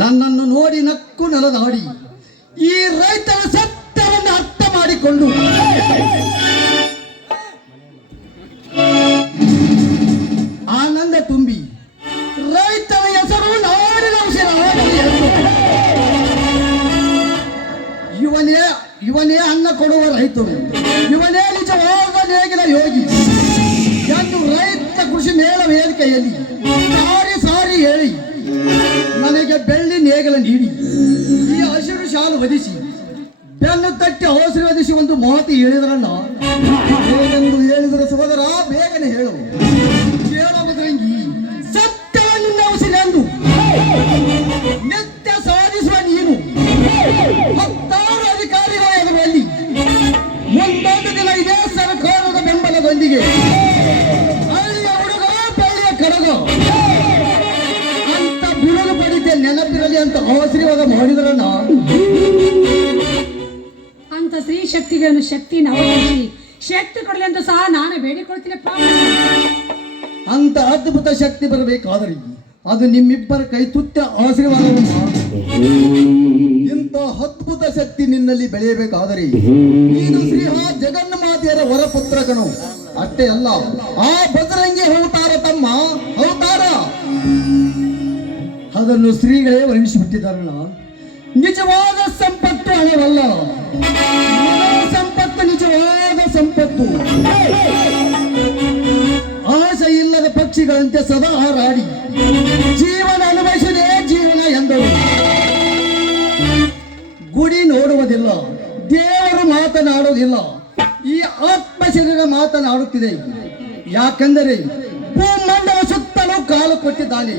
ನನ್ನನ್ನು ನೋಡಿ ನಕ್ಕು ನೆಲದಾಡಿ ಈ ರೈತರ ಸತ್ಯವನ್ನು ಅರ್ಥ ಮಾಡಿಕೊಂಡು ಆನಂದ ತುಂಬಿ ರೈತರ ಹೆಸರು ನಾಡಿನ ಉಸಿರಾಗಲಿ ಎಂದು ಇವನೇ ಅನ್ನ ಕೊಡುವ ರೈತರು, ಇವನೇ ನಿಜವಾದ ನೇಗಿನ ಯೋಗಿ ಎಂದು ರೈತ ಕೃಷಿ ಮೇಳ ವೇದಿಕೆಯಲ್ಲಿ ಸಾರಿ ಹೇಳಿ ನನಗೆ ಬೆಳ್ಳಿ ನೇಗಲ ನೀಡಿ ಈ ಹಸಿರು ಶಾಲು ವಧಿಸಿ ಬೆನ್ನು ತಟ್ಟಿ ಆಶೀರ್ವದಿಸಿ ಒಂದು ಮಾತು ಹೇಳಿದ್ರಣ್ಣ. ಹೇಗೆಂದು ಹೇಳಿದರೆ ಸಹೋದರ ಬೇಗನೆ ಹೇಳು. ಕೇಳಬದ್ರಂಗಿ ಸತ್ಯವನ್ನು ನವಸಿಲೆಂದು ನಿತ್ಯ ಸಾಧಿಸುವ ನೀನು ಹತ್ತಾರು ಅಧಿಕಾರಿಗಳ ಎದುರಲ್ಲಿ ಮುಂದೊಂದು ದಿನ ಇದೇ ಸರ್ಕಾರದ ಬೆಂಬಲದೊಂದಿಗೆ ಹಳ್ಳಿಯ ಹುಡುಗ ಬೆಳ್ಳಿಯ ಕಡಗ ಅಂತ ಬಿಡುಗು ಪಡಿತೆ ನೆನಪಿರಲಿ ಅಂತ ಆಶೀರ್ವಾದ ಮಾಡಿದ್ರಣ್ಣ. ಅಂತ ಸ್ತ್ರೀ ಶಕ್ತಿಗಳನ್ನು ಶಕ್ತಿಯನ್ನು ಅವತರಿಸಿ ಶಕ್ತಿ ಕೊಡಲಿ ಅಂತ ಸಹ ನಾನು ಬೇಡಿಕೊಳ್ತೀನಪ್ಪ. ಅಂತ ಅದ್ಭುತ ಶಕ್ತಿ ಬರಬೇಕಾದರೆ ಅದು ನಿಮ್ಮಿಬ್ಬರ ಕೈ ತುತ್ತ ಆಶೀರ್ವಾದವನ್ನ. ಇಂಥ ಅದ್ಭುತ ಶಕ್ತಿ ನಿನ್ನಲ್ಲಿ ಬೆಳೆಯಬೇಕಾದರೆ ನೀನು ಶ್ರೀಹ ಜಗನ್ಮಾತೆಯರ ವರಪುತ್ರ ಕಣು. ಅಷ್ಟೇ ಅಲ್ಲ, ಆ ಬಜರಂಗಿ ಅವತಾರ ತಮ್ಮ ಅವತಾರ ಅದನ್ನು ಶ್ರೀಗಳೇ ವರ್ಣಿಸಿಬಿಟ್ಟಿದ್ದಾರಲ್ಲ. ನಿಜವಾದ ಸಂಪತ್ತು ಹಣವಲ್ಲ, ಸಂಪತ್ತು ನಿಜವಾದ ಸಂಪತ್ತು. ಆಸೆ ಇಲ್ಲದ ಪಕ್ಷಿಗಳಂತೆ ಸದಾ ಹಾರಾಡಿ ಜೀವನ ಅನುಭವಿಸದೇ ಜೀವನ ಎಂದರು. ಗುಡಿ ನೋಡುವುದಿಲ್ಲ, ದೇವರು ಮಾತನಾಡುವುದಿಲ್ಲ, ಈ ಆತ್ಮ ಶರೀರ ಮಾತನಾಡುತ್ತಿದೆ. ಯಾಕೆಂದರೆ ಭೂಮಂಡಲ ಸುತ್ತಲೂ ಕಾಲು ಕೊಟ್ಟಿದ್ದಾನೆ,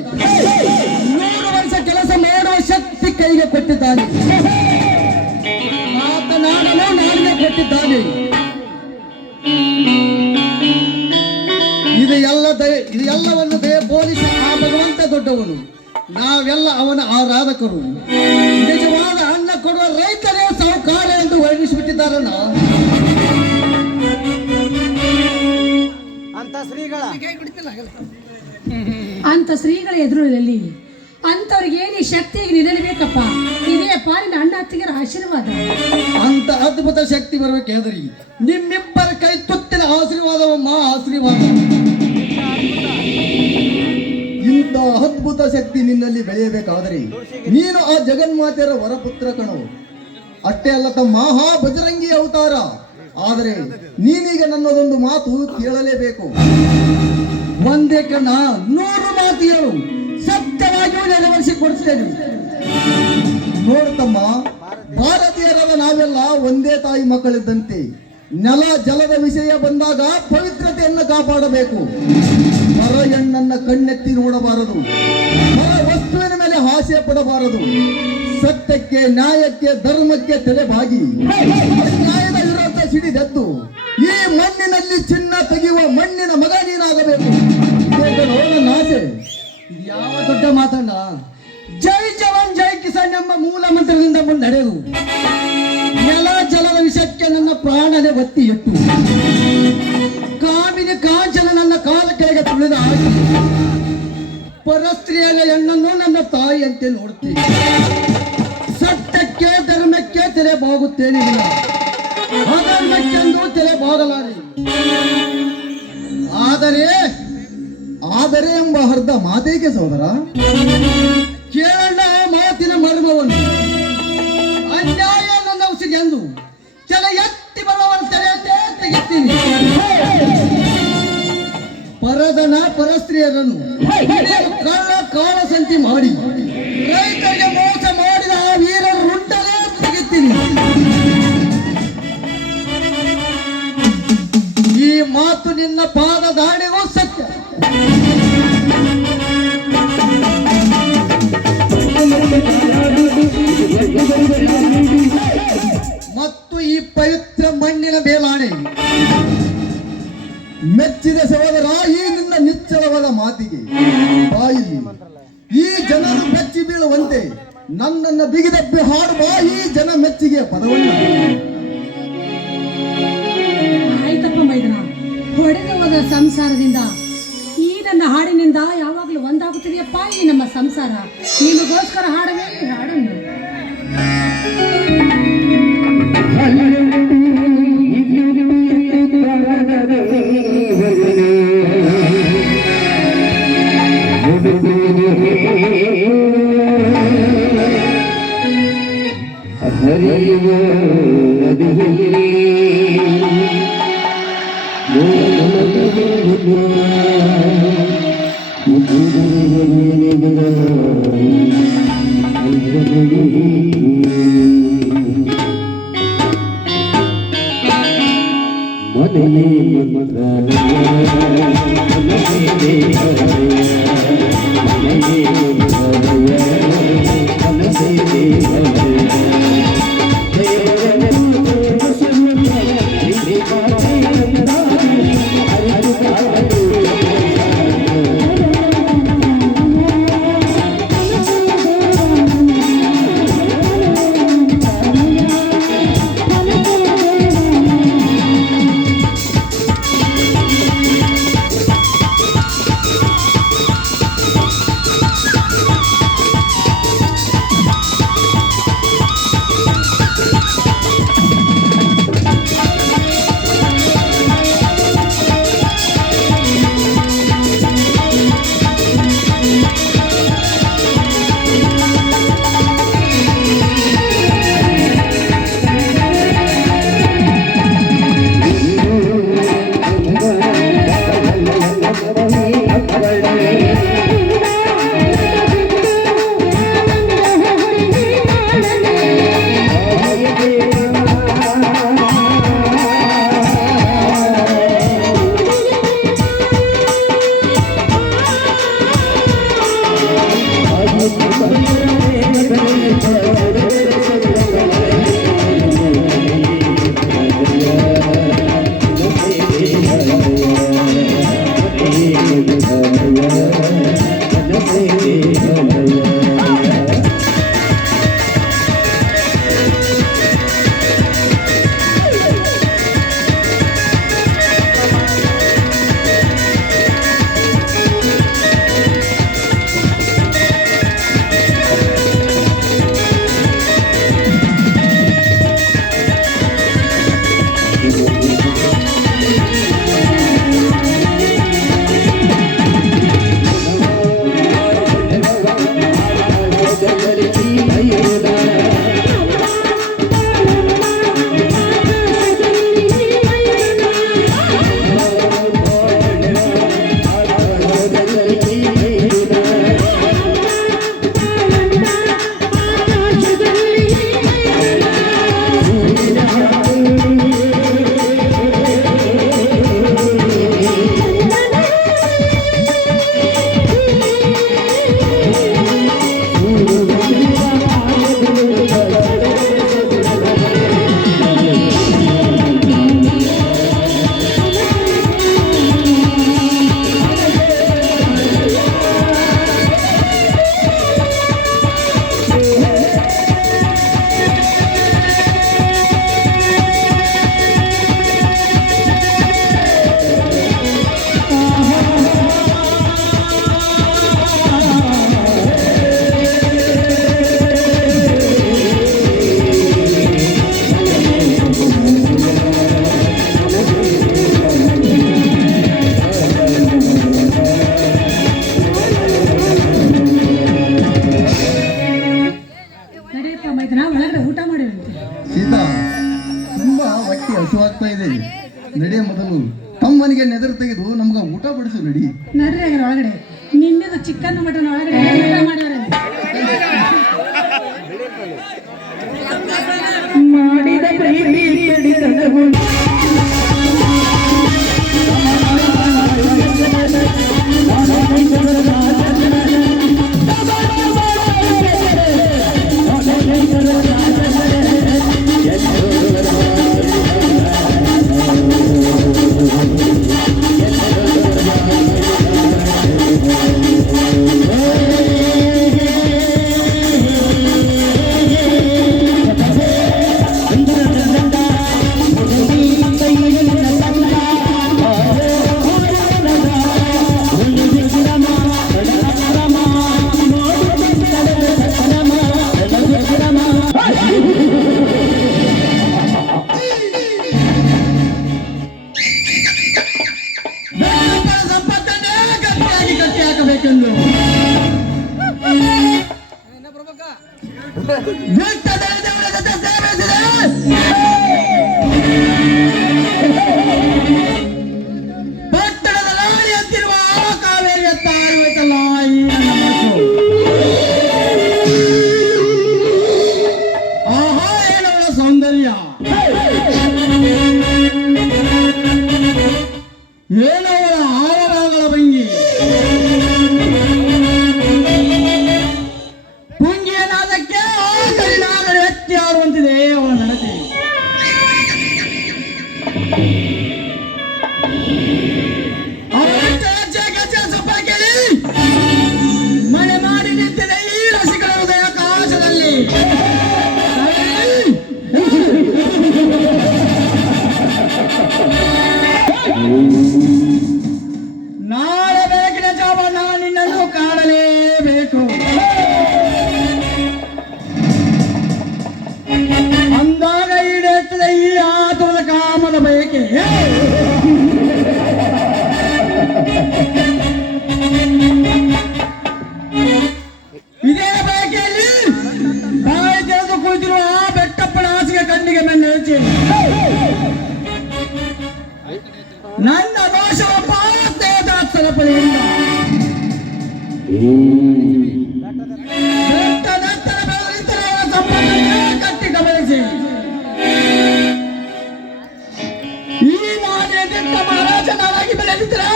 100 ವರ್ಷ ಕೆಲಸ ಮಾಡುವ ಶಕ್ತಿ ಕೈಗೆ ಕೊಟ್ಟಿದ್ದಾನೆ, ಮಾತನಾಡಲು ನಾಲಿಗೆ ಕೊಟ್ಟಿದ್ದಾನೆ. ಇದು ಎಲ್ಲವನ್ನು ಬೋಧಿಸಿ ಆ ಭಗವಂತ ದೊಡ್ಡವನು, ನಾವೆಲ್ಲ ಅವನ ಆರಾಧಕರು. ನಿಜವಾದ ಅನ್ನ ಕೊಡುವ ರೈತರೇ ಸಾಹುಕಾರ ಎಂದು ವರ್ಣಿಸಿಬಿಟ್ಟಿದ್ದಾರಣ್ಣ. ಅಂತ ಶ್ರೀಗಳ ಎದುರಲ್ಲಿ ಅಂತವ್ರಿಗೆ ಏನು ಶಕ್ತಿಗೆ ನಿಲ್ಲಬೇಕಪ್ಪ. ಇದೇ ಪಾಲಿನ ಅಣ್ಣ ಅತ್ತಿಗೆರ ಆಶೀರ್ವಾದ. ಅಂತ ಅದ್ಭುತ ಶಕ್ತಿ ಬರಬೇಕಾದ್ರಿ ನಿಮ್ಮಿಬ್ಬರ ಕೈ ತುತ್ತಿನ ಆಶೀರ್ವಾದವಮ್ಮ, ಆಶೀರ್ವಾದ. ಇಂಥ ಅದ್ಭುತ ಶಕ್ತಿ ನಿನ್ನಲ್ಲಿ ಬೆಳೆಯಬೇಕಾದರೆ ನೀನು ಆ ಜಗನ್ಮಾತೆಯರ ವರಪುತ್ರ ಕಣೋ. ಅಷ್ಟೇ ಅಲ್ಲ ತಮ್ಮ, ಮಹಾ ಬಜರಂಗಿ ಅವತಾರ. ಆದರೆ ನೀನೀಗ ನನ್ನದೊಂದು ಮಾತು ಕೇಳಲೇಬೇಕು. ಒಂದೇ ಕಣ್ಣ 100 ಮಾತು ಹೇಳು, ಸತ್ಯವಾಗಿಯೂ ನೆರವೇರಿಸಿ ಕೊಡ್ತೇನೆ. ನೋಡ್ತಮ್ಮ, ಭಾರತೀಯರಾದ ನಾವೆಲ್ಲ ಒಂದೇ ತಾಯಿ ಮಕ್ಕಳಿದ್ದಂತೆ. ನೆಲ ಜಲದ ವಿಷಯ ಬಂದಾಗ ಪವಿತ್ರತೆಯನ್ನು ಕಾಪಾಡಬೇಕು. ಪರ ಹೆಣ್ಣನ್ನ ಕಣ್ಣೆತ್ತಿ ನೋಡಬಾರದು, ಪರ ವಸ್ತುವಿನ ಮೇಲೆ ಹಾಸ್ಯ ಪಡಬಾರದು. ಸತ್ಯಕ್ಕೆ, ನ್ಯಾಯಕ್ಕೆ, ಧರ್ಮಕ್ಕೆ ತಲೆಬಾಗಿ ನ್ಯಾಯದ ವಿರೋಧ ಸಿಡಿದೆದ್ದು ಈ ಮಣ್ಣಿನಲ್ಲಿ ಚಿನ್ನ ತೆಗೆಯುವ ಮಣ್ಣಿನ ಮಗ ನೀನಾಗಬೇಕು. ನನ್ನ ಆಸೆ. ಇದು ಯಾವ ದೊಡ್ಡ ಮಾತಣ್ಣ. ಜೈ ಜವಾನ್ ಜೈ ಕಿಸಾನ್ ಎಂಬ ಮೂಲ ಮಂತ್ರದಿಂದ ಮುನ್ನಡೆದು ನೆಲ ಜಲದ ವಿಷಯಕ್ಕೆ ನನ್ನ ಪ್ರಾಣನೇ ಒತ್ತಿ ಇಟ್ಟು ಕಾಮಿನಿ ಕಾಂಚನ ನನ್ನ ಕಾಲ ಕೆಳಗೆ ತುಳಿದ ಹಾಕಿ ಪರಸ್ತ್ರೀಯರ ಹೆಣ್ಣನ್ನು ನನ್ನ ತಾಯಿಯಂತೆ ನೋಡುತ್ತೇನೆ. ಸತ್ಯಕ್ಕೆ ಧರ್ಮಕ್ಕೆ ತೆರೆ ಬಾಗುತ್ತೇನೆ, ಅಧರ್ಮಕ್ಕೆಂದು ತೆರೆ ಬಾಗಲಾರೆ. ಆದರೆ ಎಂಬ ಅರ್ಧ ಮಾತೇಕೆ ಸಹೋದರ? ಕೇಳಣ್ಣ ಆ ಮಾತಿನ ಮರ್ಮವನ್ನು. ಅನ್ಯಾಯ ನನ್ನ ಉಸಿಗೆ ಎಂದು ಕೆಲ ಎತ್ತಿ ಬರುವವರ ತೆರೆಯಂತೆ ತೆಗಿತೀನಿ. ಪರದನ ಪರಸ್ತ್ರೀಯರನ್ನು ಕಳ್ಳ ಕಾಳಸಂತಿ ಮಾಡಿ ರೈತರಿಗೆ ಮೋಸ ಮಾಡಿದ ಆ ವೀರರ ರುಂಡಲೇ ತೆಗಿತೀನಿ. ಈ ಮಾತು ನಿನ್ನ ಪಾದ ದಾಣಿಗೂ ಸತ್ಯ. ಮತ್ತು ಈ ಪವಿತ್ರ ಮಣ್ಣಿನ ಬೇಲಾಣೆ ಮೆಚ್ಚಿದ ಸಹೋದರ, ಈ ನಿನ್ನ ನಿಚ್ಚಳವಾದ ಮಾತಿಗೆ ಬಾಯಿಲಿ ಈ ಜನರು ಮೆಚ್ಚಿ ಬೀಳುವಂತೆ ನನ್ನನ್ನು ಬಿಗಿದಪ್ಪಿ ಹಾಡುವ ಈ ಜನ ಮೆಚ್ಚಿಗೆ ಪದವನ್ನು. ಆಯ್ತಪ್ಪ ಮೈದನ, ಹೊಡೆದು ಹೋದ ಸಂಸಾರದಿಂದ ಈ ನನ್ನ ಹಾಡಿನಿಂದ ಯಾವಾಗಲೂ ಒಂದಾಗುತ್ತದೆಯಪ್ಪ ಈ ನಮ್ಮ ಸಂಸಾರ. ನಿಮಗೋಸ್ಕರ ಹಾಡುವೆ, ಹಸುವಾಗ್ತಾ ಇದೆ. ನಡೆಯ ಮೊದಲು ತಮ್ಮನಿಗೆ ನೆದರು ತೆಗೆದು ನಮ್ಗ ಊಟ ಬಡಿಸು ನಡಿ. ನಡ್ರಿ ಹಾಗಾದ್ರೆ ಒಳಗಡೆ. ನಿನ್ನೆದು ಚಿಕನ್ ಮಟನ್ ಒಳಗಡೆ ಊಟ ಮಾಡ್ಯಾರ. ಮಾಡಿದ ಪಟ್ಟಣದ ಲಾರಿ ಅಂತಿರುವ ಆ ಕಾವೇರಿ ಎತ್ತ ಆರುತ್ತಲ್ಲ ಈ ನನ್ನ ಮನಸ್ಸು. ಆಹಾ ಏನವಳ ಸೌಂದರ್ಯ, ಏನವಳ ಹಾವಭಾವಗಳ ಭಂಗಿ, ಪುಂಗಿಯನಾದಕ್ಕೆ ಆ ಕರಿನಾಗಡೆ ಎತ್ತಿ ಆಡುವಂತಿದೆ ಅವಳ ನಡತೆ. ಮನೆ ಮಾಡಿ ನಿಂತಿದೆ ಈ ರಸಿಕರ ಹೃದಯ ಆಕಾಶದಲ್ಲಿ. ನಾಳೆ ಬೆಳಗಿನ ಜಾವ ನಾನು ನಿನ್ನನ್ನು ಕಾಣಲೇಬೇಕು. ಅಂದಾಗ ಈಡೇರ್ತದೆ ಈ ಆತುರದ ಕಾಮದ ಬಯಕೆ. ಇದೇ ಬಯಕೆಯಲ್ಲಿ ಬಾಯಿ ತೆರೆದು ಕುಳಿತಿರುವ ಆ ಬೆಟ್ಟಪ್ಪನ ಹಾಸಿಗೆ ಕಣ್ಣಿಗೆ ಮೆನ್ನೆಚ್ಚಿ ನನ್ನ ದೋಷವ ಪಾತ್ರೇದಾತ್ಸರಪಡೆಯಿಂದ ಬೆಟ್ಟದೆತ್ತರ ಬೆಳೆದಿದ್ದರೆ ಅವರ ಸಂಪತ್ತನ್ನೇ ಕಟ್ಟಿ ಗಮನಿಸಿ. ಈ ಮಾನ್ಯ ದಿಟ್ಟ ಮಹಾರಾಜನಾಗಿ ಬೆಳೆದಿದ್ದರೆ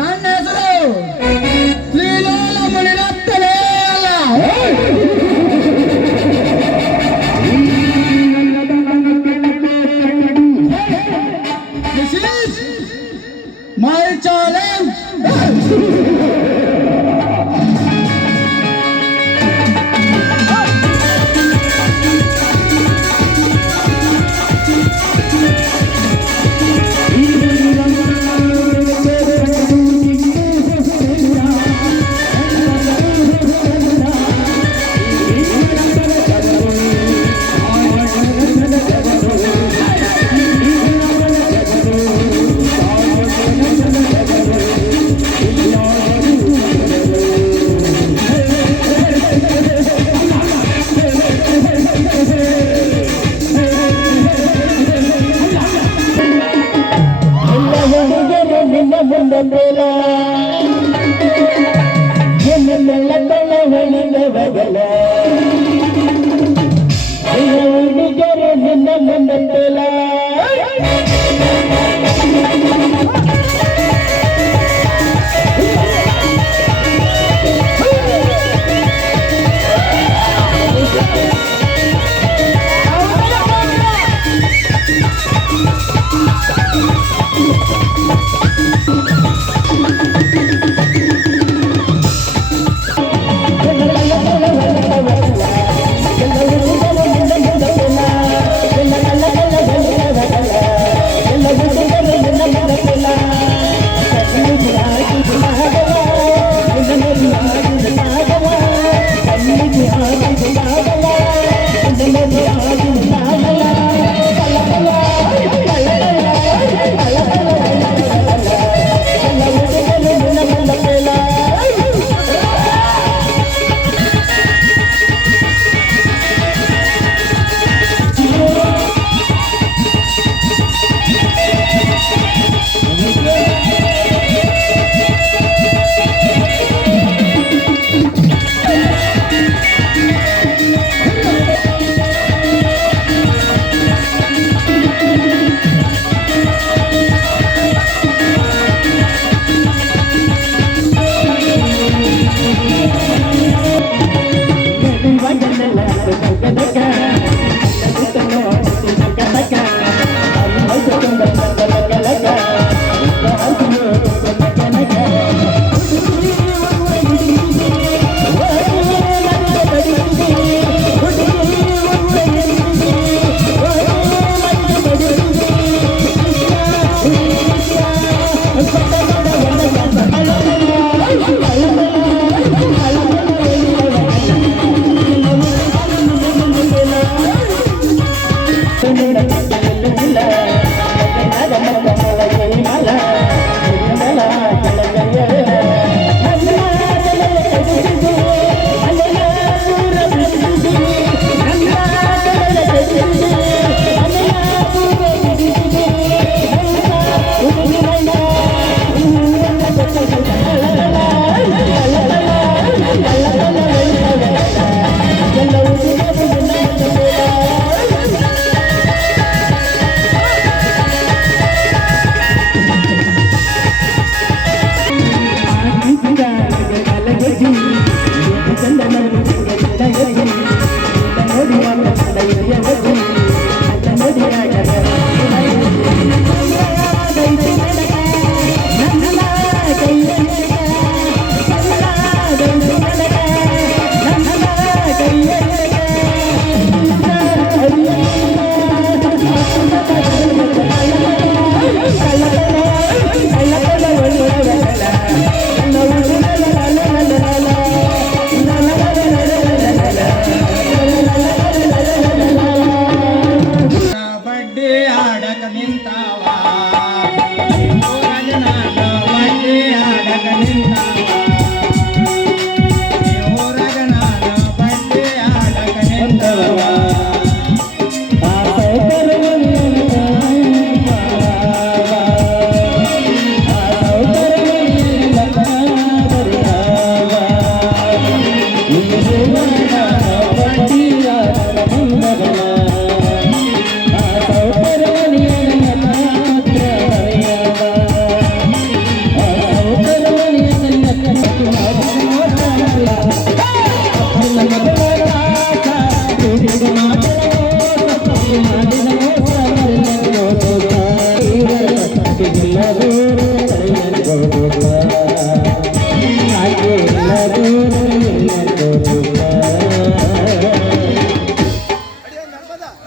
ನನ್ನ ಹೆಸರು ಶ್ರೀಲೋಲ ಮುನಿರತ್ನವೇ ಅಲ್ಲ. This is my challenge.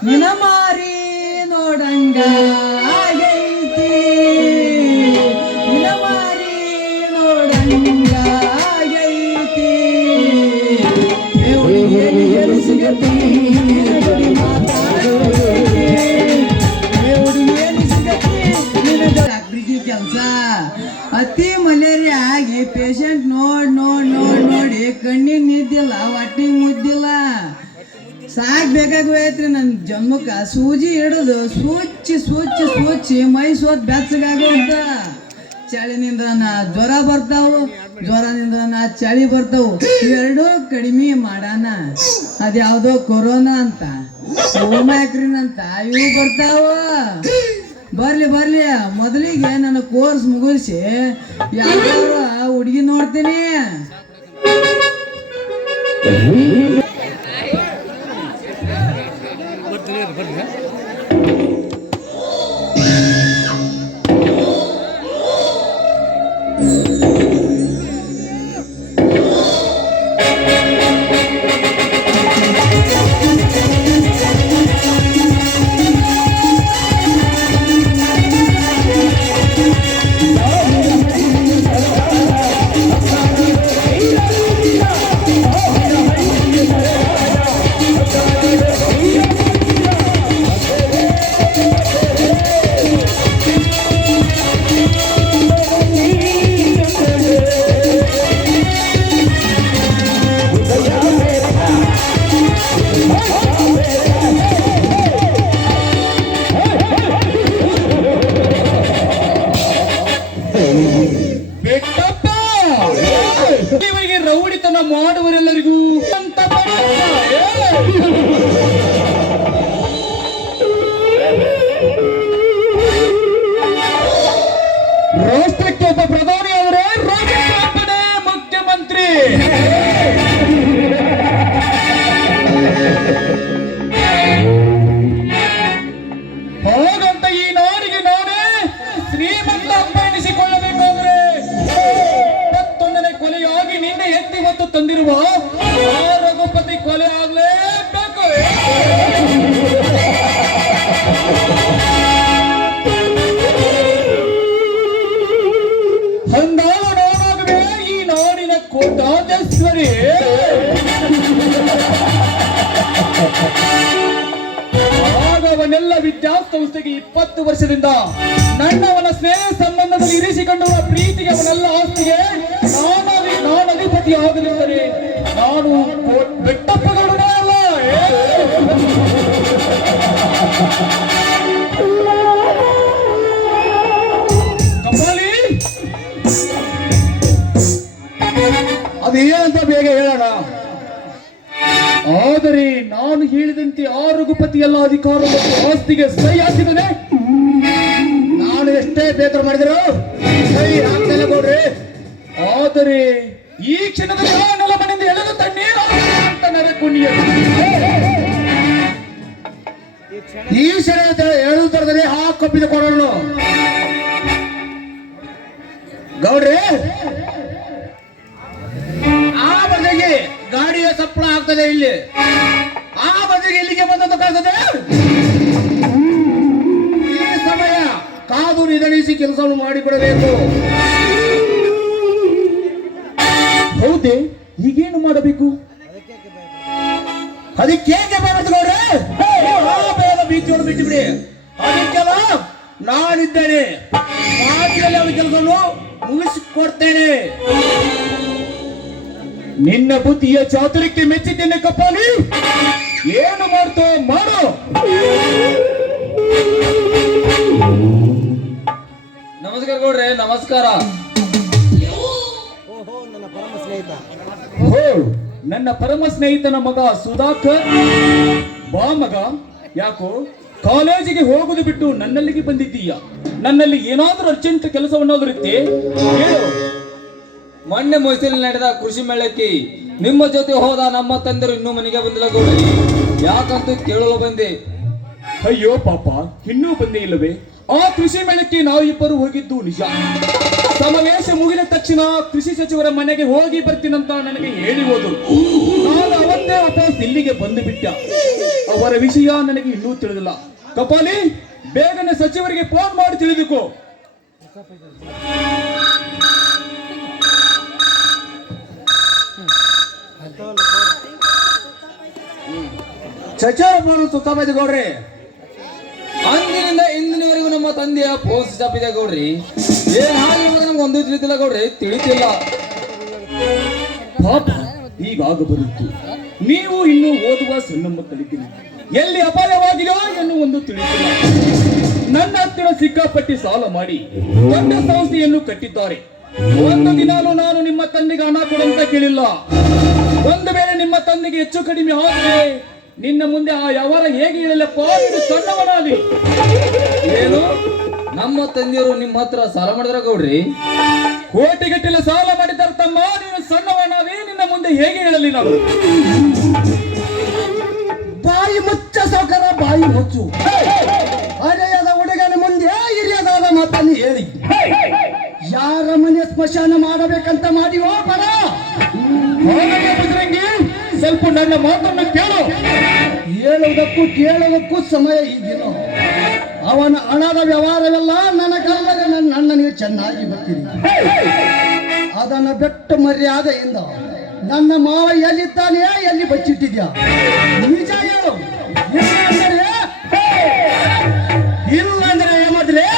ನಿನ ಮಾರಿ ನೋಡಂಗ ಆಗೈತಿ, ನಿನ ಮಾರಿ ನೋಡಂಗ ಆಗೈತಿ. ಏ ಹುಡುಗಿ ಎಲ್ಲಿ ಸಿಗತಿ ನಿನ ಜೋಡಿ ಮಾತಾಡೋಕೆ, ಏ ಹುಡುಗಿ ಎಲ್ಲಿ ಸಿಗತಿ ನಿನ ಜೋಡಿ. ಡಾಕ್ಟ್ರಿಗೆ ಕೆಲಸ ಅತಿ ಮಲೇರಿಯಾ ಆಗಿ ಪೇಷಂಟ್ ನೋಡಿ ಕಣ್ಣಿಗೆ ನಿದ್ದಿಲ್ಲ, ಹೊಟ್ಟಿಗೆ ಮುದ್ದಿಲ್ಲ, ಸಾಕ್ ಬೇಕಾಗೋಯ್ತ್ರಿ ನನ್ನ ಜನ್ಮಕ್ಕ. ಸೂಜಿ ಹಿಡಿದು ಸೂಚಿ ಮೈ ಸೋತ್ ಬೆಚ್ಚಗಾಗೋದ. ಚಳಿನಿಂದ ಜ್ವರ ಬರ್ತಾವು, ಜ್ವರನಿಂದ ಚಳಿ ಬರ್ತಾವು. ಇವೆರಡೂ ಕಡಿಮೆ ಮಾಡಾನ. ಅದ್ಯಾವುದೋ ಕೊರೋನಾ ಅಂತ, ಓಮ್ಯಾಕ್ರಿನ್ ಅಂತ ಇವು ಬರ್ತಾವ. ಬರ್ಲಿ ಮೊದಲಿಗೆ ನನ್ನ ಕೋರ್ಸ್ ಮುಗಿಸಿ ಯಾವ ಹುಡುಗಿ ನೋಡ್ತೀನಿ. ಇವರಿಗೆ ರೌಡಿತನ ಮಾಡುವರೆಲ್ಲರಿಗೂ ಅಂತ ರಾಷ್ಟ್ರಕ್ಕೆ ಒಬ್ಬ ಪ್ರಧಾನಿ ಆದರೆ ರಾಜ್ಯಕ್ಕೆ ಮುಖ್ಯಮಂತ್ರಿ. ಹಾಗಂತ ಈ ನಾಡಿಗೆ ನಾನೇ ಶ್ರೀಮಂತ ಅಪ್ಪ ಎನಿಸಿಕೊಳ್ಳಬೇಕಾದ್ರೆ ಕೊಲೆಯಾಗಿ ನಿನ್ನೆ ಎತ್ತಿ ಮತ್ತು ತಂದಿರುವ ರಘುಪತಿ ಕೊಲೆ ಆಗ್ಲೇಬೇಕು. ಹಂಗಾಗ ನಾನಾಗಲೇ ಈ ನಾಡಿನ ಕೋಟ್ಯಾಧೀಶ್ವರಿ. ಆಗ ಅವನೆಲ್ಲ ವಿದ್ಯಾಸಂಸ್ಥೆಗೆ 20 ವರ್ಷದಿಂದ ನನ್ನವನ ಸ್ನೇಹ ಸಂಬಂಧದಲ್ಲಿ ಇರಿಸಿಕೊಂಡವರ ಪ್ರೀತಿಗೆ ಅವನೆಲ್ಲ ಆಸ್ತಿಗೆ ನಾನು ಅಧಿಪತಿ ಆಗದಿದ್ದರೆ ನಾನು ಬೆಟ್ಟಪ್ಪಗೌಡನೇ ಅಲ್ಲ. ಕಪಾಲಿ, ಅದೇನಂತ ಬೇಗ ಹೇಳೋಣ. ಆದರೆ ನಾನು ಹೇಳಿದಂತೆ ಆ ರಘುಪತಿ ಎಲ್ಲ ಅಧಿಕಾರ ಮತ್ತು ಆಸ್ತಿಗೆ ಸಹಿ ಹಾಕಿದ್ದಾನೆ. ನಾನು ಎಷ್ಟೇ ಬೇತರ ಮಾಡಿದ್ರು ಸಹಿ ಹಾಕ್ತೇನೆ ಗೌಡ್ರಿ. ಆದರೆ ಈ ಕ್ಷಣದಲ್ಲಿ ಆ ನೆಲ ಮನೆಯಿಂದ ಎಳೆದು ತಣ್ಣೀರು ಅಂತ ನರಕುಣಿಯ ಈ ಕ್ಷಣ ಎಳೆದು ತರದಲ್ಲಿ ಕಪ್ಪಿದ ಕೊಡೋಣ ಗೌಡ್ರಿ. ಆ ಬದಿಗೆ ಗಾಡಿಯ ಸಪ್ಪಳ ಆಗ್ತದೆ, ಇಲ್ಲಿ ಆ ಬದಿಗೆ ಇಲ್ಲಿಗೆ ಬಂದದ್ದು ಕಾಣ್ತದೆ. ಈ ಸಮಯ ಕಾದು ನಿಧನಿಸಿ ಕೆಲಸವನ್ನು ಮಾಡಿಕೊಡಬೇಕು. ಹೌದೇ, ಈಗೇನು ಮಾಡಬೇಕು? ಅದಕ್ಕೇಕೆ ಗೌಡ್ರೆ ಬೇಗ ಬೀಚಿಯನ್ನು ಬಿಟ್ಟು ಬಿಡಿ. ಅದಕ್ಕೆಲ್ಲ ನಾನಿದ್ದೇನೆ, ಮಾತಿನಲ್ಲಿ ಅವನ ಕೆಲಸವನ್ನು ಮುಗಿಸಿಕೊಡ್ತೇನೆ. ನಿನ್ನ ಬುದ್ಧಿಯ ಚಾತುರ್ಯಕ್ಕೆ ಮೆಚ್ಚಿದ್ದೇನೆ ಕಪಾಲಿ. ಏನು ಮಾಡ್ತೋ ಮಾಡು. ನಮಸ್ಕಾರ ಗೌಡ್ರೆ. ನಮಸ್ಕಾರ. ನನ್ನ ಪರಮ ಸ್ನೇಹಿತನ ಮಗ ಸುಧಾಕರ್. ಬಾ ಮಗ, ಯಾಕೋ ಕಾಲೇಜಿಗೆ ಹೋಗುದು ಬಿಟ್ಟು ನನ್ನಲ್ಲಿಗೆ ಬಂದಿದ್ದೀಯ? ನನ್ನಲ್ಲಿ ಏನಾದ್ರೂ ಅರ್ಜೆಂಟ್ ಕೆಲಸವನ್ನಾದ್ರೂ ಇತ್ತೆ ಹೇಳು. ಮೊನ್ನೆ ಮೈಸೂರಿನಲ್ಲಿ ನಡೆದ ಕೃಷಿ ಮೇಳಕ್ಕೆ ನಿಮ್ಮ ಜೊತೆ ಹೋದ ನಮ್ಮ ತಂದೆರು ಇನ್ನೂ ಮನೆಗೆ ಬಂದಿಲ್ಲ ಗೌಡ್ರಿ. ಯಾಕಂತೂ ಕೇಳಲು ಬಂದೆ. ಅಯ್ಯೋ ಪಾಪ, ಇನ್ನೂ ಬಂದೇ ಇಲ್ಲವೇ? ಆ ಕೃಷಿ ಮೇಳಕ್ಕೆ ನಾವು ಇಬ್ಬರು ಹೋಗಿದ್ದು ನಿಜ. ಸಮಾವೇಶ ಮುಗಿದ ತಕ್ಷಣ ಕೃಷಿ ಸಚಿವರ ಮನೆಗೆ ಹೋಗಿ ಬರ್ತೀನಂತ ನನಗೆ ಹೇಳಿ ಹೋದರು. ನಾನು ಅವತ್ತೇ ವಾಪಸ್ ಇಲ್ಲಿಗೆ ಬಂದು ಬಿಟ್ಟ. ಅವರ ವಿಷಯ ನನಗೆ ಇನ್ನೂ ತಿಳಿದಿಲ್ಲ. ಕಪಾಲಿ, ಬೇಗನೆ ಸಚಿವರಿಗೆ ಫೋನ್ ಮಾಡಿ ತಿಳಿದುಕೋ. ಸಚಿವರು ಸುತ್ತಾಬೈದು ಗೌಡ್ರಿ. ಅಂದಿನಿಂದ ಇಂದಿನವರೆಗೂ ನಮ್ಮ ತಂದೆಯ ಫೋನ್ ಸ್ವಿಚ್ ಆಫ್ ಇದೆ ಗೌಡ್ರಿ. ಏನ್ ಹಾಗೆ ನಮ್ಗೆ ಒಂದು ತಿಳಿತಿಲ್ಲ ಗೌಡ್ರಿ, ತಿಳಿತಿಲ್ಲ. ಪಾಪ, ಹೀಗಾಗ ಬರುತ್ತು. ನೀವು ಇನ್ನು ಓದುವ ಸಣ್ಣ ಮಕ್ಕಳಿದ್ದೀರಿ. ಎಲ್ಲಿ ಅಪಾಯವಾಗಿದೆಯೋ ಎನ್ನು ಒಂದು ತಿಳಿಸಿಲ್ಲ. ನನ್ನ ಹತ್ತಿರ ಸಿಕ್ಕಾಪಟ್ಟಿ ಸಾಲ ಮಾಡಿ ದೊಡ್ಡ ಸಂಸ್ಥೆಯನ್ನು ಕಟ್ಟಿದ್ದಾರೆ. ಒಂದು ದಿನಾಲೂ ನಾನು ನಿಮ್ಮ ತಂದೆಗೆ ಹಣ ಕೊಡಂತ ಕೇಳಿಲ್ಲ. ಒಂದು ವೇಳೆ ನಿಮ್ಮ ತಂದೆಗೆ ಹೆಚ್ಚು ಕಡಿಮೆ ಆದರೆ ನಿನ್ನ ಮುಂದೆ ಆ ವ್ಯವಹಾರ ಹೇಗೆ ಹೇಳಲಪ್ಪ? ಇದು ಸಣ್ಣವನಾದಿ. ಏನು, ನಮ್ಮ ತಂದೆಯವರು ನಿಮ್ಮ ಹತ್ರ ಸಾಲ ಮಾಡಿದ್ರ ಗೌಡ್ರಿ? ಕೋಟಿಗಟ್ಟಲೆ ಸಾಲ ಮಾಡಿದ್ದಾರೆ ತಮ್ಮ. ನೀನು ಸಣ್ಣವನಾದಿ, ನಿನ್ನ ಮುಂದೆ ಹೇಗೆ ಹೇಳಲಿ ನಾನು? ಬಾಯಿ ಮುಚ್ಚ ಸೌಕರ, ಬಾಯಿ ಮುಚ್ಚು. ಹಳೆಯದ ಹುಡುಗನ ಮುಂದೆ ಹಿರಿಯದಾದ ಮಾತನ್ನು ಹೇಳಿ ಯಾರ ಮನೆ ಸ್ಮಶಾನ ಮಾಡಬೇಕಂತ ಮಾಡಿವೋ ಬರ. ಹೋಗಲೇ ಬಜರಂಗಿ, ಸ್ವಲ್ಪ ನನ್ನ ಮಾತನ್ನು ಕೇಳು. ಹೇಳುವುದಕ್ಕೂ ಕೇಳುವುದಕ್ಕೂ ಸಮಯ ಈಗಿನ. ಅವನ ಹಣದ ವ್ಯವಹಾರವೆಲ್ಲ ನನಗಲ್ಲದೆ ನನ್ನ ಅಣ್ಣನಿಗೆ ಚೆನ್ನಾಗಿ ಗೊತ್ತಿದೆ. ಅದನ್ನು ಬೆಟ್ಟ ಮರ್ಯಾದೆಯಿಂದ ನನ್ನ ಮಾವ ಎಲ್ಲಿದ್ದಾನೆ, ಎಲ್ಲಿ ಬಚ್ಚಿಟ್ಟಿದ್ಯಾ? ನಿಜ ಹೇಳು. ಇಲ್ಲಂದ್ರೆ ಮೊದಲೇ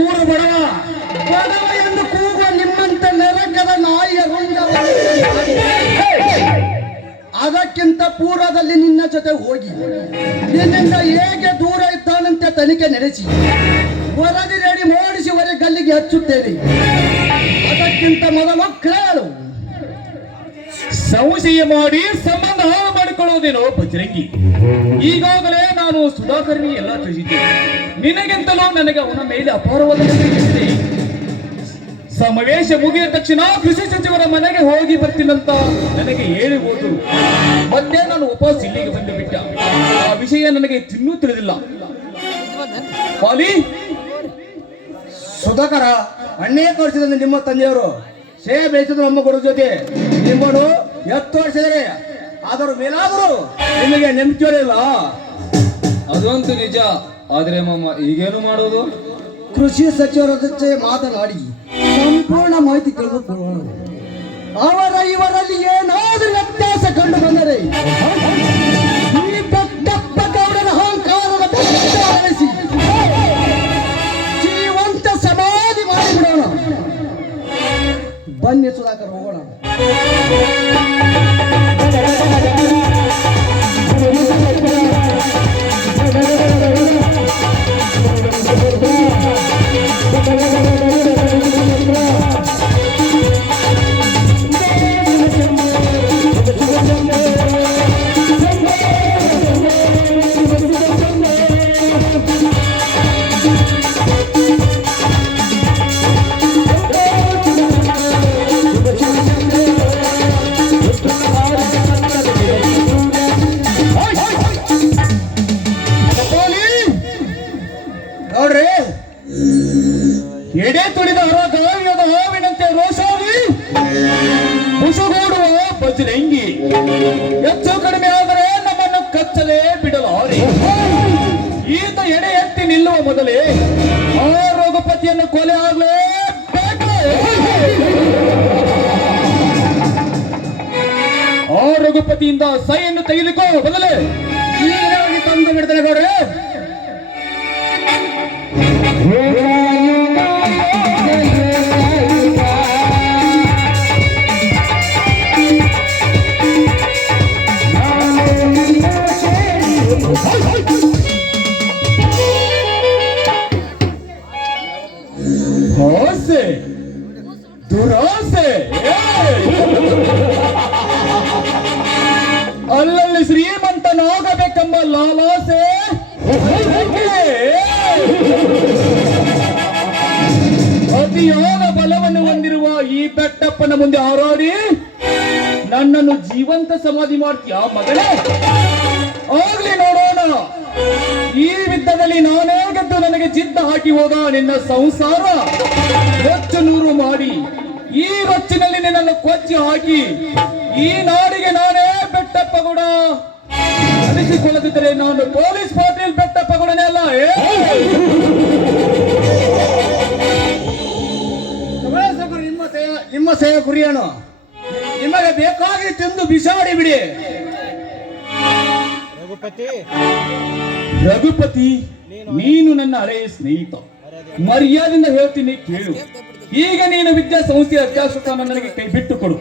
ಊರು ಬಡವ ಬಡವ ಎಂದು ಕೂಗುವ ನಿಮ್ಮಂತ ನರಕದ ನಾಯಿಯ ರುಂಡವ. ಅದಕ್ಕಿಂತ ಪೂರ್ವದಲ್ಲಿ ನಿನ್ನ ಜೊತೆ ಹೋಗಿ ನಿನ್ನಿಂದ ಹೇಗೆ ದೂರ ಇದ್ದಾನಂತೆ ತನಿಖೆ ನಡೆಸಿ ವರದಿ ರೆಡಿ ಮಾಡಿಸುವರೆ ಗಲ್ಲಿಗೆ ಹಚ್ಚುತ್ತೇನೆ. ಅದಕ್ಕಿಂತ ಮೊದಲು ಕೇಳು. ಸಂಶಯ ಮಾಡಿ ಸಂಬಂಧ ಹಾಳು ಮಾಡಿಕೊಳ್ಳುವುದೇನೋ ಬಜರಂಗಿ? ಈಗಾಗಲೇ ನಾನು ಸುಧಾಕರ್ನಿ ಎಲ್ಲ ತಿಳಿಸಿದ್ದೇನೆ. ನಿನಗೆಂತಲೂ ನನಗೆ ಅವನ ಮೇಲೆ ಅಪಾರವಾದ ನಂಬಿಕೆ ಇದೆ. ಸಮಾವೇಶ ಮುಗಿದ ತಕ್ಷಣ ಕೃಷಿ ಸಚಿವರ ಮನೆಗೆ ಹೋಗಿ ಬರ್ತೀನಂತ ನನಗೆ ಹೇಳಿ ಹೋದರು. ಮತ್ತೆ ನಾನು ವಾಪಸ್ ಇಲ್ಲಿಗೆ ಬಂದು ಬಿಟ್ಟ. ಆ ವಿಷಯ ನನಗೆ ಇನ್ನೂ ತಿಳಿದಿಲ್ಲ. ಪಾಲಿ, ಸುಧಾಕರ, ಅನೇಕ ವರ್ಷದಿಂದ ನಿಮ್ಮ ತಂದೆಯವರು ಸೇವೆ ಬೇಯಿಸಿದ್ರು ನಮ್ಮ ಗುರು ಜೊತೆ. ನಿಮ್ಮನು 10 ವರ್ಷದರೆ ಆದರೂ ಮೇಲಾದರೂ ನಿಮಗೆ ನೆಮ್ಮದಿಯಿಲ್ಲ. ಅದಂತೂ ನಿಜ. ಆದ್ರೆ ಮಾಮ, ಈಗೇನು ಮಾಡೋದು? ಕೃಷಿ ಸಚಿವರ ಜೊತೆ ಮಾತನಾಡಿ ಸಂಪೂರ್ಣ ಮಾಹಿತಿ ತಿಳಿದುಕೊಳ್ಳೋಣ. ಅವರ ಇವರಲ್ಲಿ ಏನಾದರೂ ವ್ಯತ್ಯಾಸ ಕಂಡು ಬಂದರೆ ಈ ದೊಡ್ಡಪ್ಪ ಗೌಡನ ಅಹಂಕಾರದ ಬೆಚ್ಚಿ ಜೀವಂತ ಸಮಾಧಿ ಮಾಡಿಬಿಡೋಣ. ಬನ್ನಿ ಸುಧಾಕರ್, ಹೋಗೋಣ. ಎಡೆ ತುಳಿದ ಹೊರಗಾವಿಯದ ಹಾವಿನಂತೆ ರೋಷಾವಿ ಮುಸುಗೂಡುವ ಬಜರಂಗಿ. ಹೆಚ್ಚು ಕಡಿಮೆ ಆದರೆ ನಮ್ಮನ್ನು ಕಚ್ಚಲೇ ಬಿಡಲಾರೆ. ಈತ ಎಡೆ ಎತ್ತಿ ನಿಲ್ಲುವ ಮೊದಲೇ ಆ ರಘುಪತಿಯನ್ನು ಕೊಲೆ ಆಗಲೇಬೇಕು. ಆ ರಘುಪತಿಯಿಂದ ಸೈಯನ್ನು ತೆಗೆದುಕೋ ಮೊದಲೇ. ಹೀಗಾಗಿ ತಂದು ಬಿಡ್ತಾನೆ ಗೌಡ್ರೆ. ಆಸೆ, ದುರಾಸೆ, ಅಲ್ಲಲ್ಲಿ ಶ್ರೀಮಂತನಾಗಬೇಕೆಂಬ ಲಾಲಾಸೆ ಅತಿಯಾದ ಬಲವನ್ನು ಹೊಂದಿರುವ ಈ ಬೆಟ್ಟಪ್ಪನ ಮುಂದೆ ಹಾರಾಡಿ ನನ್ನನ್ನು ಜೀವಂತ ಸಮಾಧಿ ಮಾಡ್ತೀಯ ಮಗನೇ? ಆಗ್ಲಿ ನೋಡೋಣ. ಈ ಯುದ್ಧದಲ್ಲಿ ನಾನೇ ಗೆದ್ದು ನನಗೆ ಜಿದ್ದ ಹಾಕಿ ಹೋದ ನಿನ್ನ ಸಂಸಾರ ರೊಚ್ಚು ನೂರು ಮಾಡಿ ಈ ರೊಚ್ಚಿನಲ್ಲಿ ನಿನ್ನನ್ನು ಕೊಚ್ಚಿ ಹಾಕಿ ಈ ನಾಡಿಗೆ ನಾನೇ ಬೆಟ್ಟಪ್ಪಗೌಡ ಅನಿಸಿಕೊಳ್ಳದಿದ್ದರೆ ನಾನು ಪೊಲೀಸ್ ಪಾಟೀಲ್ ಬೆಟ್ಟಪ್ಪಗೌಡನೇ ಅಲ್ಲ. ನಿಮ್ಮ ಸೇವೆ ಗುರಿಯೇನು? ನಿಮಗೆ ಬೇಕಾಗಿ ತಿಂದು ಬಿಸಾಡಿ ಬಿಡಿ. ರಘುಪತಿ, ನೀನು ನನ್ನ ಹಳೆಯ ಸ್ನೇಹಿತ, ಮರ್ಯಾದೆಯಿಂದ ಹೇಳ್ತೀನಿ ಕೇಳು. ಈಗ ನೀನು ವಿದ್ಯಾಸಂಸ್ಥೆಯ ಅಧ್ಯಕ್ಷ ಸ್ಥಾನ ನನಗೆ ಕೈ ಬಿಟ್ಟು ಕೊಡು.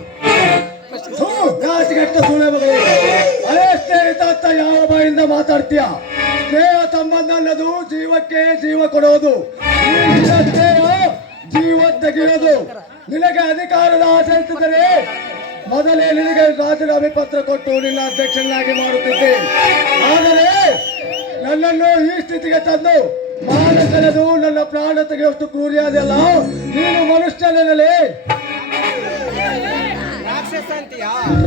ಹಳೆ ಸ್ನೇಹಿತ ಅಂತ ಯಾವ ಬಾಯಿಂದ ಮಾತಾಡ್ತೀಯ? ಸ್ನೇಹ ಸಂಬಂಧ ಅನ್ನೋದು ಜೀವಕ್ಕೆ ಜೀವ ಕೊಡೋದು, ಸ್ನೇಹ ಜೀವ ತೆಗೆಯೋದು. ನಿನಗೆ ಅಧಿಕಾರದ ಆಸೆ ಇದ್ದರೆ ಮೊದಲೇ ನಿನಗೆ ರಾಜೀನಾಮೆ ಪತ್ರ ಕೊಟ್ಟು ನಿನ್ನ ಅಧ್ಯಕ್ಷನಾಗಿ ಮಾಡುತ್ತಿದ್ದೆ. ಆದರೆ ನನ್ನನ್ನು ಈ ಸ್ಥಿತಿಗೆ ತಂದು ಮಾನ ಕಳೆದು ನನ್ನ ಪ್ರಾಣ ತೆಗೆಯುವಷ್ಟು ಕ್ರೂರಿಯಾದಲ್ಲ ನೀನು ಮನುಷ್ಯನಲ್ಲಿ.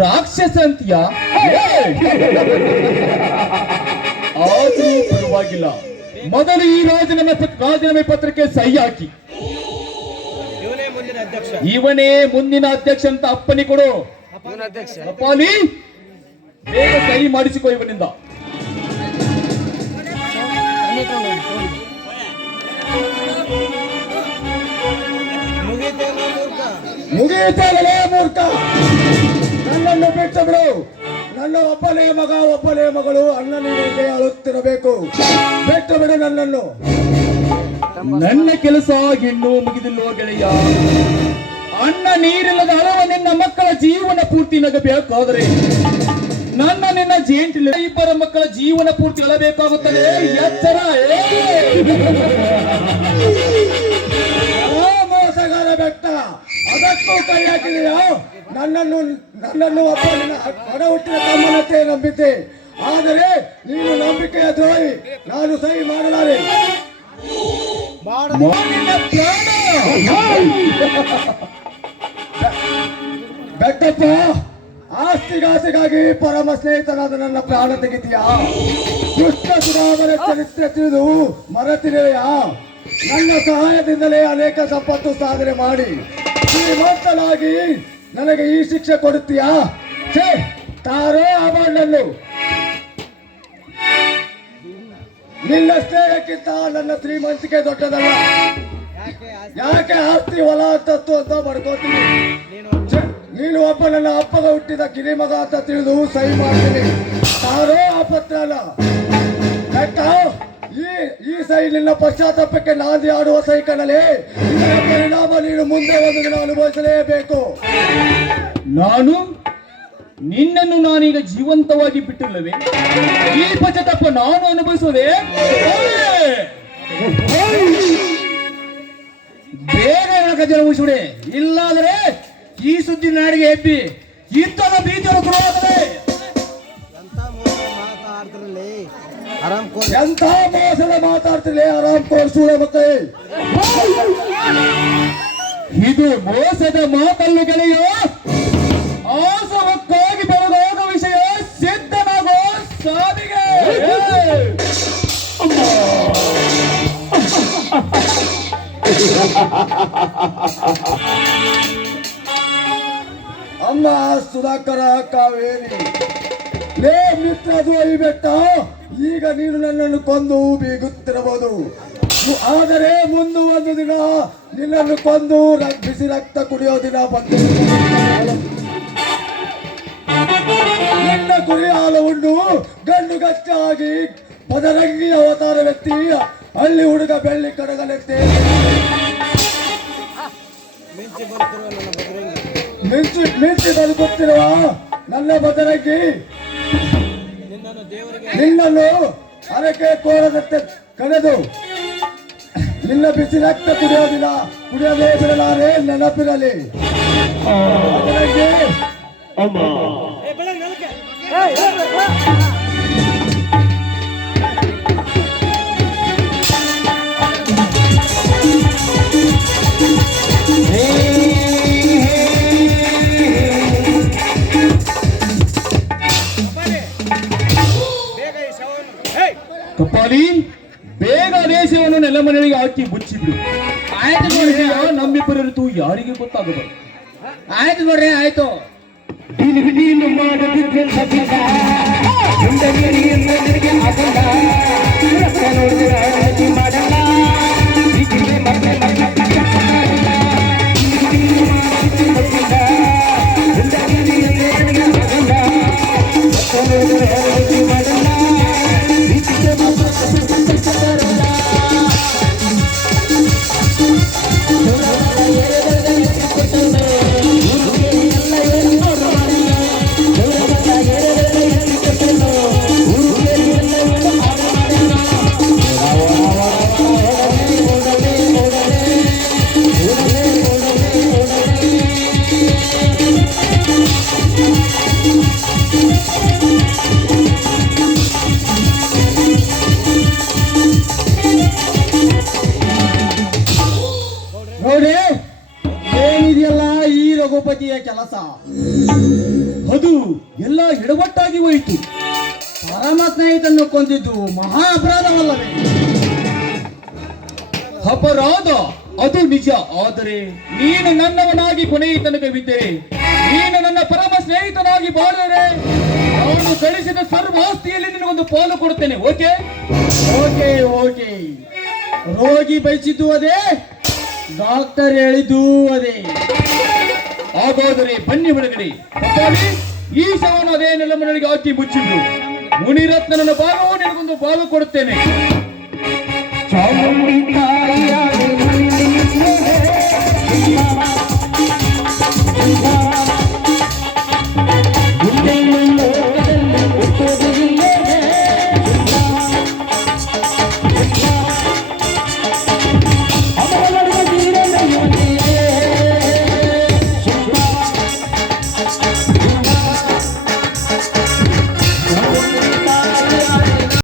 ರಾಕ್ಷಸ ಅಂತೀಯ? ಆದರೂ ಪರವಾಗಿಲ್ಲ, ಮೊದಲು ಈ ರಾಜೀನಾಮೆ ಪತ್ರಕ್ಕೆ ಸಹಿ ಹಾಕಿ. ಇವನೇ ಮುಂದಿನ ಅಧ್ಯಕ್ಷ ಅಂತ ಅಪ್ಪನಿ ಕೊಡು. ಅಪ್ಪಾಲಿ, ಬೇಗ ಸಹಿ ಮಾಡಿಸಿಕೊ ಇವನಿಂದ. ಮುಗಿಯುತ್ತಲೇ ಮೂರ್ಖ, ನನ್ನನ್ನು ಬಿಟ್ಟು ಬಿಡು. ನನ್ನ ಒಬ್ಬನೇ ಮಗ ಒಬ್ಬನೇ ಮಗಳು ಅಣ್ಣನಿಗೆ ಅಳುತ್ತಿರಬೇಕು. ಬಿಟ್ಟು ಬಿಡು ನನ್ನನ್ನು. ನನ್ನ ಕೆಲಸ ಇನ್ನೂ ಮುಗಿದಿಲ್ಲೋ ಗೆಳೆಯ. ಅಣ್ಣ ನೀರಿಲ್ಲದ ಅಳವ ನಿನ್ನ ಮಕ್ಕಳ ಜೀವನ ಪೂರ್ತಿ ನಗಬೇಕಾದರೆ ನಿನ್ನ ಜೇಂಟಿಲ್ಲ ಇಬ್ಬರ ಮಕ್ಕಳ ಜೀವನ ಪೂರ್ತಿ ಅಳಬೇಕಾಗುತ್ತದೆ. ಎಚ್ಚರ. ಮೋಸಗಾರ ಬೆಟ್ಟ, ಅದಕ್ಕೂ ಕೈ ಹಾಕಿದೆಯಾ? ನನ್ನನ್ನು ಒಬ್ಬ ಹಣ ಹುಟ್ಟಿನ ತಮ್ಮನಂತೆ ನಂಬಿದ್ದೆ. ಆದರೆ ನೀನು ನಂಬಿಕೆಯ ದ್ರೋಹಿ. ನಾನು ಸಹಿ ಮಾಡಲಾರೆ. ಬೆಟ್ಟಪ್ಪ, ಆಸ್ತಿಗಾಸೆಗಾಗಿ ಪರಮ ಸ್ನೇಹಿತನಾದ ನನ್ನ ಪ್ರಾಣ ತೆಗಿತೀಯಾ? ದುಷ್ಟ ಸುಧಾಮನ ಚರಿತ್ರೆ ತಿಳಿದು ಮರೆತಿದೆಯಾ? ನನ್ನ ಸಹಾಯದಿಂದಲೇ ಅನೇಕ ಸಂಪತ್ತು ಸಾಧನೆ ಮಾಡಿ ಶ್ರೀಮಂತನಾಗಿ ನನಗೆ ಈ ಶಿಕ್ಷೆ ಕೊಡುತ್ತೀಯಾ? ತಾರೋ ಅಬಣ್ಣನ್ನು. ನಿನ್ನ ಸ್ನೇಹಕ್ಕಿಂತ ನನ್ನ ಶ್ರೀಮಂತಿಕೆ ದೊಡ್ಡದಲ್ಲ. ಯಾಕೆ ಆಸ್ತಿ ಹೊಲ ತತ್ತು ಅಂತ ಮಾಡ್ಕೋತೀನಿ? ನೀನು ಒಬ್ಬ ನನ್ನ ಅಪ್ಪಗ ಹುಟ್ಟಿದ ಕಿರಿಮಗ ಅಂತ ತಿಳಿದು ಸಹಿ ಮಾಡ್ತೀನಿ. ತಾರೋ ಆ ಪತ್ರ ಅಲ್ಲ. ಈ ಸಹಿ ನಿನ್ನ ಪಶ್ಚಾತ್ತಾಪಕ್ಕೆ ನಾಂದಿ ಆಡುವ ಸಹಿ ಕಣಲೆ. ಇದರ ಪರಿಣಾಮ ನೀನು ಮುಂದೆ ಒಂದು ದಿನ ಅನುಭವಿಸಲೇಬೇಕು. ನಿನ್ನನ್ನು ನಾನೀಗ ಜೀವಂತವಾಗಿ ಬಿಟ್ಟಿಲ್ಲವೇ? ಈ ಪಶ್ಚಾತ್ತಾಪ ನಾನು ಅನುಭವಿಸುವುದೇ? ಬೇಗ ಜನ ಮುಗಿಸ್ಬಿಡಿ, ಇಲ್ಲಾದರೆ ಈ ಸುದ್ದಿ ನಾಡಿಗೆ ಎಬ್ಬಿ ಇಂಥದ ಬೀಜರು ಶುರುವಾಗದೆ. ಎಂಥ ಮೋಸದ ಮಾತಾಡ್ತಿರಲಿ ಆರಾಮ್ ಕೋರ್ಸುವ ಮಕ್ಕಳೇ. ಇದು ಮೋಸದ ಮಾತನ್ನು ಗೆಳೆಯೋ. ಆಸವಕ್ಕಾಗಿ ಬೆಳಗಾಗ ವಿಷಯ ಸಿದ್ಧನಾಗೋ ಸಾವಿಗೆ. ಅಮ್ಮ ಸುಧಾಕರ ಕಾವೇರಿ, ಲೇ ಮಿತ್ರ ದ್ರೋಹಿ ಬೆಟ್ಟ, ಈಗ ನೀನು ನನ್ನನ್ನು ಕೊಂದು ಬೀಗುತ್ತಿರಬಹುದು. ಆದರೆ ಮುಂದೆ ಒಂದು ದಿನ ನಿನ್ನನ್ನು ಕೊಂದು ಬಿಸಿ ರಕ್ತ ಕುಡಿಯೋ ದಿನ ಬಂದು ನಿನ್ನ ಕುರಿ ಹಾಲು ಉಂಡು ಗಂಡು ಗಚ್ಚಾಗಿ ಪದರಂಗಿ ಅವತಾರವೆತ್ತಿ ಹಳ್ಳಿ ಹುಡುಗ ಬೆಳ್ಳಿ ಕಡಗಲೆತ್ತಿ ಮಿಂಚಿ ಬದುಕುತ್ತಿರುವ ನನ್ನ ಬದರಂಗಿ ನಿನ್ನನ್ನು ಹರಕೆ ಕೋರದಂತೆ ಕಳೆದು ನಿನ್ನ ಬಿಸಿ ರಕ್ತ ಕುಡಿಯದೇ ಬಿಡಲಾರೆ. ನೆನಪಿರಲಿ ಬದರಂಗಿ. ಕಪಾಲಿ, ಬೇಗ ದೇಶವನ್ನು ನೆಲಮನೆಗೆ ಹಾಕಿ ಮುಚ್ಚಿಬಿಡು. ಆಯ್ತು ನೋಡ್ರಿ, ನಮ್ಮಿಬ್ಬರಿರುತ್ತು ಯಾರಿಗೆ ಗೊತ್ತಾಗಬಾರದು. ಆಯ್ತು ನೋಡ್ರಿ, ಆಯ್ತು. ನೋಡಿ, ಏನಿದೆಯಲ್ಲ ಈ ರಘುಪತಿಯ ಕೆಲಸ. ಅದು ಎಲ್ಲ ಎಡವಟ್ಟಾಗಿ ಹೋಯಿತು. ಪರಮ ಸ್ನೇಹಿತನ್ನು ಕೊಂದಿದ್ದು ಮಹಾ ಅಪರಾಧವಲ್ಲವೇ? ಅಪರಾಧ ಅದು ನಿಜ. ಆದರೆ ನೀನು ನನ್ನವನಾಗಿ ಕೊನೆಯ ತನಕವಿದ್ದರೆ, ನೀನು ನನ್ನ ಪರಮ ಸ್ನೇಹಿತನಾಗಿ ಬಾಳಿದರೆ, ನಾನು ಗಳಿಸಿದ ಸರ್ವ ಆಸ್ತಿಯಲ್ಲಿ ನಿನಗೊಂದು ಪಾಲು ಕೊಡುತ್ತೇನೆ. Okay okay okay. ರೋಗಿ ಬಯಸಿದ್ದು ಅದೇ, ಡಾಕ್ಟರ್ ಹೇಳಿದ್ದು ಅದೇ. ಹಾಗಾದರೆ ಬನ್ನಿ ಒಳಗಡೆ. ಕಪಾಲಿ, ಈ ಶವನ ಅದೇ ನೆಲಮನೆಗೆ ಹಾಕಿ ಮುಚ್ಚಿದ್ದು. ಮುನಿರತ್ನನ ಬಾಲು ನಿನಗೊಂದು ಬಾಲು ಕೊಡುತ್ತೇನೆ. ಚಾಮುಂಡಿ ತಾಯಿಯಾಗಿ